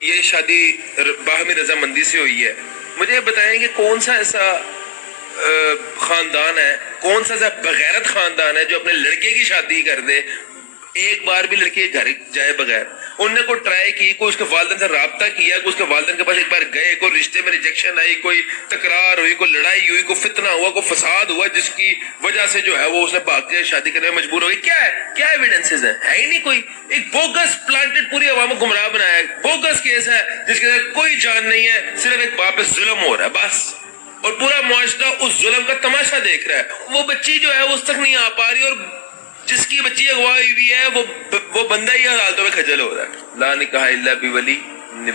یہ شادی باہمی رضامندی سے ہوئی ہے. مجھے بتائیں کہ کون سا ایسا خاندان ہے, کون سا ایسا بغیرت خاندان ہے جو اپنے لڑکے کی شادی کر دے, ایک بار بھی لڑکے گھر جائے بغیر. انہوں نے کوئی ٹرائی کی, کوئی اس کے والدین سے رابطہ کیا, کوئی اس کے والدین کے پاس ایک بار گئے, کوئی رشتے میں ریجیکشن آئی, کوئی تکرار ہوئی, کوئی لڑائی ہوئی, کوئی فتنہ ہوا, کوئی فساد ہوا جس کی وجہ سے جو ہے وہ اس نے بھاگ کے شادی کرنے میں مجبور ہو گئی. کیا ہے, کیا ایویڈنسز ہیں؟ ہے ہی نہیں کوئی. ایک بوگس پلانٹڈ پوری عوام کو گمراہ بنایا ہے, بوگس کیس ہے جس کے اندر کوئی جان نہیں ہے, صرف ایک باپ پہ ظلم ہو رہا ہے بس, اور پورا معاشرہ اس ظلم کا تماشا دیکھ رہا ہے. وہ بچی جو ہے اس تک نہیں آ پا رہی, اور جس کی بچی اغوا ہوئی ہے وہ بندہ ہی عدالتوں میں کھجل ہو رہا ہے. لا نکاح الا بولی,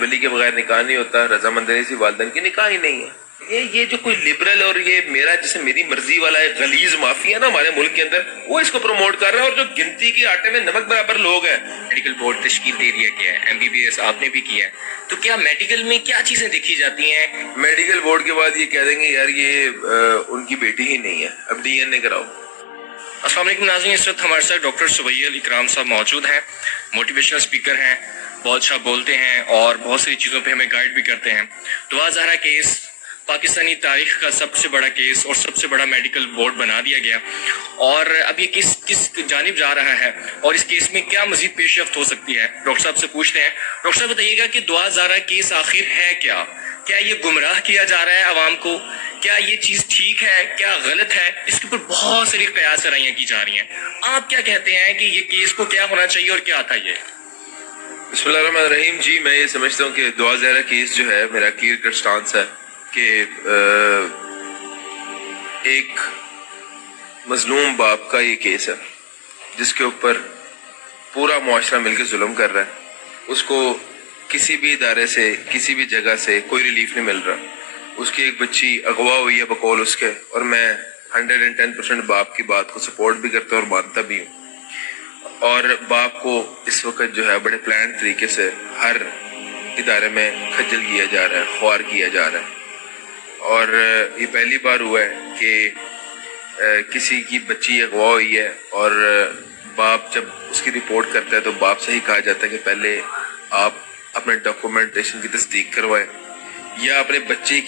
ولی کے بغیر نکاح نہیں ہوتا, رضامندی سے والدین کی نکاح ہی نہیں ہے. یہ جو کوئی لبرل اور یہ میری مرضی والا ہے غلیظ مافیا نا ہمارے ملک کے اندر, وہ اس کو پروموٹ کر رہا ہے. اور جو گنتی کے آٹے میں نمک برابر لوگ ہیں. میڈیکل بورڈ تشکیل دے دیا گیا ہے, MBBS آپ نے بھی کیا ہے, تو کیا میڈیکل میں کیا چیزیں دیکھی جاتی ہیں؟ میڈیکل بورڈ کے بعد یہ کہہ دیں گے یار یہ ان کی بیٹی ہی نہیں ہے, اب DNA کراؤ. السلام علیکم ناظرین, اس وقت ہمارے ساتھ ڈاکٹر سبیل اکرام صاحب موجود ہیں. موٹیویشنل اسپیکر ہیں, بہت اچھا بولتے ہیں اور بہت ساری چیزوں پہ ہمیں گائیڈ بھی کرتے ہیں. دعا زہرا کیس پاکستانی تاریخ کا سب سے بڑا کیس اور سب سے بڑا میڈیکل بورڈ بنا دیا گیا, اور اب یہ کس جانب جا رہا ہے اور اس کیس میں کیا مزید پیش رفت ہو سکتی ہے, ڈاکٹر صاحب سے پوچھتے ہیں. ڈاکٹر صاحب بتائیے گا کہ دعا زہرا کیس آخر ہے کیا یہ گمراہ کیا جا رہا ہے عوام کو, کیا یہ چیز ٹھیک ہے, کیا غلط ہے؟ اس کے اوپر بہت ساری قیاس رائیاں کی جا رہی ہیں. آپ کیا کہتے ہیں کہ یہ کیس کو کیا ہونا چاہیے اور کیا تھا یہ؟ بسم اللہ الرحمن الرحیم. جی میں یہ سمجھتا ہوں کہ دعا زہرا کیس جو ہے, میرا کلیئر کٹ سٹانس ہے کہ ایک مظلوم باپ کا یہ کیس ہے جس کے اوپر پورا معاشرہ مل کے ظلم کر رہا ہے. اس کو کسی بھی ادارے سے, کسی بھی جگہ سے کوئی ریلیف نہیں مل رہا. اس کی ایک بچی اغوا ہوئی ہے بقول اس کے, اور میں 110% باپ کی بات کو سپورٹ بھی کرتا ہوں اور مانتا بھی ہوں. اور باپ کو اس وقت جو ہے بڑے پلان طریقے سے ہر ادارے میں کھجل کیا جا رہا ہے, خوار کیا جا رہا ہے. اور یہ پہلی بار ہوا ہے کہ کسی کی بچی اغوا ہوئی ہے اور باپ جب اس کی رپورٹ کرتا ہے تو باپ سے ہی کہا جاتا ہے کہ پہلے آپ اپنے ڈاکومنٹیشن کی تصدیق کروائیں, یا اپنے بچی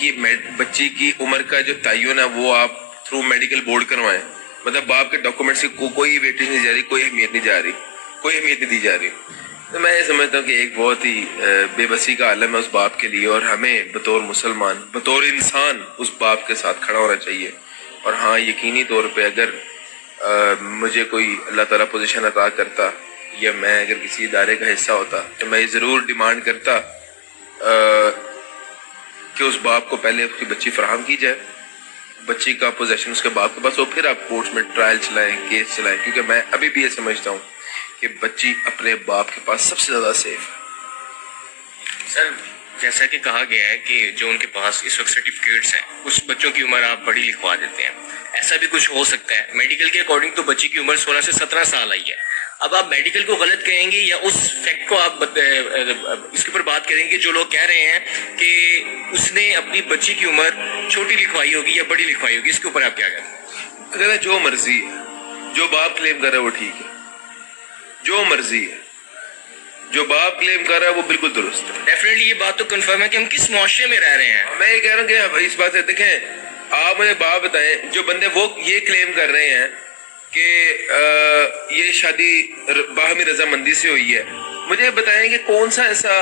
کی عمر کا جو تعین ہے وہ آپ تھرو میڈیکل بورڈ کروائیں. مطلب باپ کے ڈاکومنٹس کی کوئی ویٹیج نہیں جا رہی, کوئی اہمیت نہیں دی جا رہی. تو میں یہ سمجھتا ہوں کہ ایک بہت ہی بے بسی کا عالم ہے اس باپ کے لیے, اور ہمیں بطور مسلمان, بطور انسان اس باپ کے ساتھ کھڑا ہونا چاہیے. اور ہاں یقینی طور پہ اگر مجھے کوئی اللہ تعالیٰ پوزیشن عطا کرتا, یا میں اگر کسی ادارے کا حصہ ہوتا, تو میں یہ ضرور ڈیمانڈ کرتا کہ اس باپ کو پہلے اس کی بچی فراہم کی جائے, بچی کا پوزیشن اس کے باپ کے پاس ہو, پھر آپ کورٹ میں ٹرائل چلائیں, کیس چلائیں. کیونکہ میں ابھی بھی یہ سمجھتا ہوں کہ بچی اپنے باپ کے پاس سب سے زیادہ سیف ہے. سر جیسا کہ کہا گیا ہے کہ جو ان کے پاس اس وقت سرٹیفکیٹس ہیں, اس بچوں کی عمر آپ بڑی لکھوا دیتے ہیں, ایسا بھی کچھ ہو سکتا ہے؟ میڈیکل کے اکارڈنگ تو بچی کی عمر 16 سے 17 سال آئی ہے. اب آپ میڈیکل کو غلط کہیں گے یا اس فیکٹ کو آپ اس کے اوپر بات کریں گے جو لوگ کہہ رہے ہیں کہ اس نے اپنی بچی کی عمر چھوٹی لکھوائی ہوگی یا بڑی لکھوائی ہوگی, اس کے اوپر آپ کیا کہتے ہیں؟ اگر جو مرضی ہے, جو باپ کلیم کر رہا ہے وہ ٹھیک ہے, جو مرضی ہے, جو باپ کلیم کر رہا ہے وہ بالکل درست ہے. ڈیفینیٹلی یہ بات تو کنفرم ہے کہ ہم کس معاشرے میں رہ رہے ہیں. میں یہ کہہ رہا ہوں کہ اس بات سے دیکھیں, آپ مجھے باپ بتائیں, جو بندے وہ یہ کلیم کر رہے ہیں کہ یہ شادی باہمی رضامندی سے ہوئی ہے, مجھے بتائیں کہ کون سا ایسا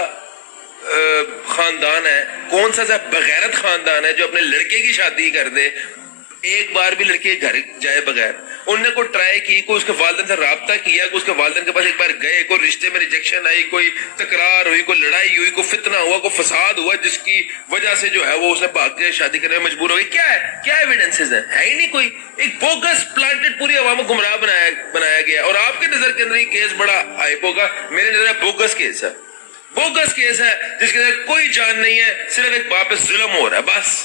خاندان ہے, کون سا ایسا بغیرت خاندان ہے جو اپنے لڑکے کی شادی کر دے, ایک بار بھی لڑکے گھر جائے بغیر. انہوں نے کوئی ٹرائی کی, کوئی اس کے والدین سے رابطہ کیا, کوئی اس کے والدین کے پاس ایک بار گئے, کوئی رشتے میں ریجیکشن آئی, کوئی تکرار ہوئی, کوئی لڑائی ہوئی, کوئی فتنہ ہوا, کوئی فساد ہوا جس کی وجہ سے جو ہے وہ اس نے بھاگ کے شادی کرنے میں مجبور ہو گئی. کیا ہے, کیا ایویڈنسز ہیں؟ ہے ہی نہیں کوئی. ایک بوگس پلانٹڈ پوری عوام کو گمراہ بنایا گیا. اور آپ کے نظر کے اندر یہ کیس بڑا ہائپ ہوگا, میرے نظر بوگس کیس ہے, بوگس کیس ہے جس کے اندر کوئی جان نہیں ہے, صرف ایک باپ پہ ظلم ہو رہا ہے بس,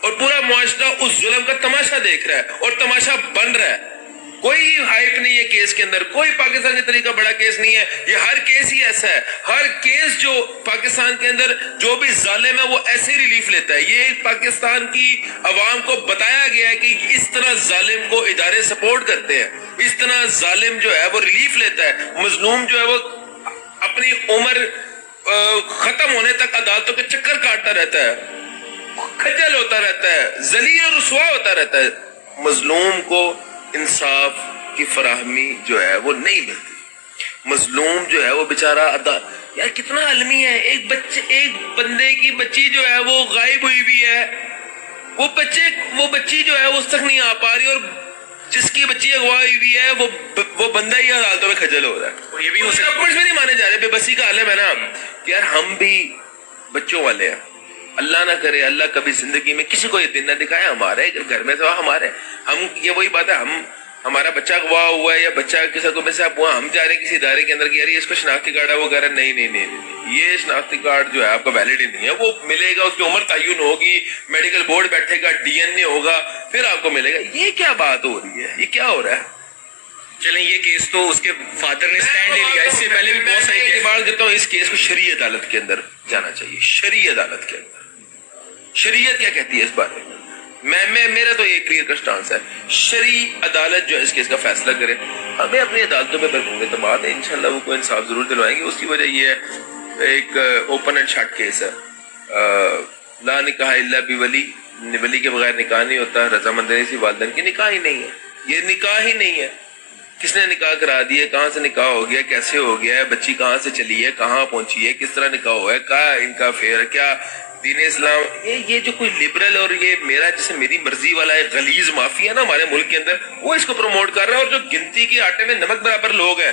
اور پورا معاشرہ اس ظلم کا تماشا دیکھ رہا ہے اور تماشا بن رہا ہے. کوئی ہائپ نہیں ہے کیس کے اندر, کوئی پاکستان کے طریقہ بڑا کیس نہیں ہے. یہ ہر کیس ہی ایسا ہے, ہر کیس جو پاکستان کے اندر جو بھی ظالم ہے وہ ایسے ریلیف لیتا ہے. یہ پاکستان کی عوام کو بتایا گیا ہے کہ اس طرح ظالم کو ادارے سپورٹ کرتے ہیں, اس طرح ظالم جو ہے وہ ریلیف لیتا ہے, مظلوم جو ہے وہ اپنی عمر ختم ہونے تک عدالتوں کے چکر کاٹتا رہتا ہے, خجل ہوتا رہتا ہے, ذلیل اور رسوا ہوتا رہتا ہے. مظلوم کو انصاف کی فراہمی جو ہے وہ نہیں ملتی. مظلوم جو ہے وہ بیچارہ یار کتنا عالمی ہے, ایک بندے کی بچی جو ہے وہ غائب ہوئی ہوئی ہے, وہ بچی جو ہے اس تک نہیں آ پا رہی, اور جس کی بچی اغوا ہوئی ہے وہ بندہ ہی عدالتوں میں خجل ہو رہا ہے. اور یہ بھی ڈاکومنٹس بھی نہیں مانے جا رہے. بے بسی کا عالم ہے نا کہ یار ہم بھی بچوں والے ہیں. اللہ نہ کرے, اللہ کبھی زندگی میں کسی کو یہ دن نہ دکھائے ہمارے گھر میں تو ہمارے ہم یہ وہی بات ہے, ہمارا بچہ اغوا ہوا ہے یا بچہ کسی کو میں سے ہوا, ہم جا رہے ہیں کسی ادارے کے اندر کہ یار اس کو شناختی کارڈ ہے, وہ کہہ رہا ہے نہیں یہ شناختی کارڈ جو ہے آپ کا ویلڈ ہی نہیں ہے, وہ ملے گا, اس کی عمر تعین ہوگی, میڈیکل بورڈ بیٹھے گا, ڈی این اے ہوگا, پھر آپ کو ملے گا. یہ کیا بات ہو رہی ہے, یہ کیا ہو رہا ہے؟ چلیں یہ کیس تو اس کے فادر نے سٹینڈ لے لیا, اس سے پہلے بھی بہت سارے کیس. بات کرتا ہوں اس کیس کو شرعی عدالت کے اندر جانا چاہیے. شرعی عدالت کے اندر شریعت کیا کہتی ہے اس بارے میں میرا تو یہ کلیئر کا سٹانس ہے, شرعی عدالت جو ہے اس کیس کا فیصلہ کرے. ہمیں اپنی عدالتوں پہ بھرپور اعتماد ہے, انشاءاللہ وہ کوئی انصاف ضرور دلوائیں گے. اس کی وجہ یہ ہے ایک اوپن اینڈ شٹ کیس ہے, لا نکاح الا بولی, ولی کے بغیر نکاح نہیں ہوتا, رضامندی سے والدین کی نکاح ہی نہیں ہے, یہ نکاح ہی نہیں ہے. کس نے نکاح کرا دی ہے, کہاں سے نکاح ہو گیا, کیسے ہو گیا ہے, بچی کہاں سے چلی ہے, کہاں پہنچی ہے, کس طرح نکاح ہوا ہے, کیا ان کا افیئر ہے, کیا دین اسلام. یہ جو کوئی لبرل اور یہ میرا جیسے میری مرضی والا ہے غلیظ مافیا نا ہمارے ملک کے اندر, وہ اس کو پروموٹ کر رہا ہے. اور جو گنتی کے آٹے میں نمک برابر لوگ ہیں,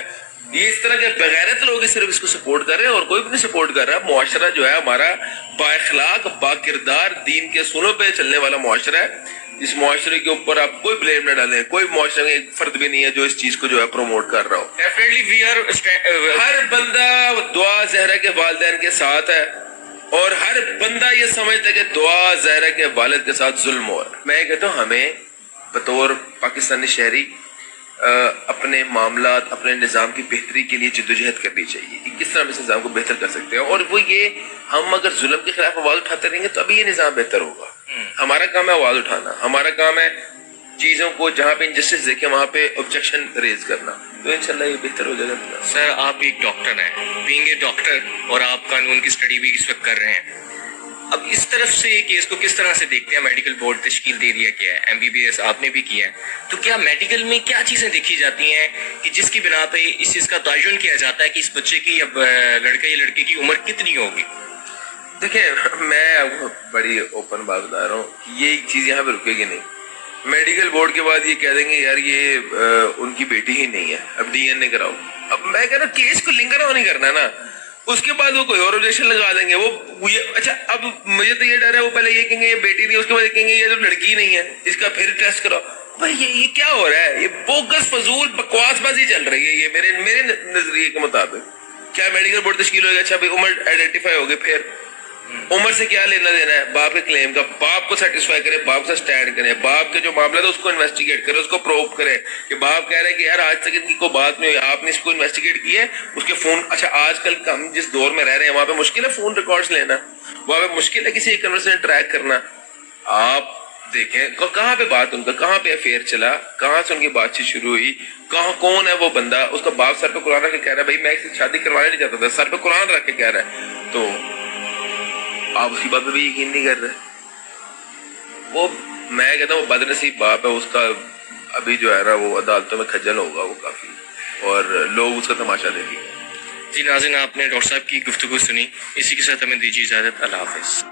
یہ اس طرح کے بغیرت لوگ صرف اس کو سپورٹ کر رہے ہیں, اور کوئی بھی نہیں سپورٹ کر رہا. معاشرہ جو ہے ہمارا با اخلاق, با کردار, دین کے اصولوں پہ چلنے والا معاشرہ ہے. اس معاشرے کے اوپر آپ کوئی بلیم نہ ڈالیں. کوئی معاشرے میں ایک فرد بھی نہیں ہے جو اس چیز کو جو ہے پروموٹ کر رہا ہو. ہر بندہ دعا زہرا کے والدین کے ساتھ ہے, اور ہر بندہ یہ سمجھتا ہے کہ دعا زہرا کے والد کے ساتھ ظلم ہو رہا ہے. میں یہ کہتا ہوں ہمیں بطور پاکستانی شہری اپنے معاملات, اپنے نظام کی بہتری کے لیے جدوجہد کرنی چاہیے کہ کس طرح ہم اس نظام کو بہتر کر سکتے ہیں. اور وہ یہ ہم اگر ظلم کے خلاف آواز اٹھاتے رہیں گے تو ابھی یہ نظام بہتر ہوگا. ہمارا کام ہے آواز اٹھانا, ہمارا کام ہے چیزوں کو جہاں پہ انجسٹس دیکھیں وہاں پہ آبجیکشن ریز کرنا, تو انشاءاللہ یہ بہتر ہو جائے گا. سر آپ ایک ڈاکٹر ہیں, بینگ اے ڈاکٹر, اور آپ قانون کی اسٹڈی بھی اس وقت کر رہے ہیں. اب اس طرف سے یہ کیس کو کس طرح سے دیکھتے ہیں؟ میڈیکل بورڈ تشکیل دے دیا گیا ہے, MBBS آپ نے بھی کیا ہے, تو کیا میڈیکل میں کیا چیزیں دیکھی جاتی ہیں کہ جس کی بنا پہ اس چیز کا تعین کیا جاتا ہے کہ اس بچے کی اب لڑکے یا لڑکے کی عمر کتنی ہوگی؟ دیکھیں میں بڑی اوپن بات بتا رہا ہوں, یہ چیز یہاں پہ رکے گی نہیں. میڈیکل بورڈ کے بعد یہ کہہ دیں گے یار یہ ان کی بیٹی ہی نہیں ہے, اب DNA کراؤ. اب میں کہہ رہا ہوں کیس کو لنگر آن نہیں کرنا نا, اس کے بعد وہ کوئی اور آبجیکشن لگا دیں گے. وہ اچھا اب مجھے تو یہ ڈر ہے وہ پہلے یہ کہیں گے یہ بیٹی نہیں, اس کے بعد کہیں گے یہ تو لڑکی نہیں ہے, اس کا پھر ٹیسٹ کراؤ. بھائی یہ کیا ہو رہا ہے؟ یہ بوگس فضول بکواس بازی چل رہی ہے. یہ میرے نظریے کے مطابق کیا میڈیکل بورڈ تشکیل ہوگا, اچھا بھائی عمر آئیڈینٹیفائی ہوگی, پھر عمر سے کیا لینا دینا ہے باپ کے کلیم کا؟ باپ کو سیٹسفائی کرے, باپ سے سٹینڈ کرے, باپ کے جو معاملہ تھا اس کو انویسٹیگیٹ کرے, اس کو پروو کرے کہ باپ کہہ رہے کہ یار آج تک ان کی کوئی بات نہیں ہوئی, آپ نے اس کو انویسٹیگیٹ کیا ہے, اس کے فون. اچھا آج کل ہم جس دور میں رہ رہے ہیں وہاں پہ مشکل ہے فون ریکارڈز لینا, وہاں پہ مشکل ہے کسی ایک کنورسیشن ٹریک کرنا. آپ دیکھیں کہاں پہ بات ان کا, کہاں پہ افیئر چلا, کہاں سے ان کی بات چیت شروع ہوئی, کہاں کون ہے وہ بندہ, اس کا باپ سر پہ قرآن رکھ کے کہہ رہا ہے بھائی میں اس سے شادی کروانا نہیں چاہتا تھا, سر پہ قرآن رکھ کے کہہ رہا ہے, تو آپ اس کی بات پہ بھی یقین نہیں کر رہے. وہ میں کہتا ہوں وہ بدنصیب باپ ہے, اس کا ابھی جو ہے نا وہ عدالتوں میں کھجل ہوگا وہ کافی, اور لوگ اس کا تماشا دیکھیں گے. جی ناظرین, آپ نے ڈاکٹر صاحب کی گفتگو سنی, اسی کے ساتھ ہمیں دیجیے اجازت. اللہ حافظ.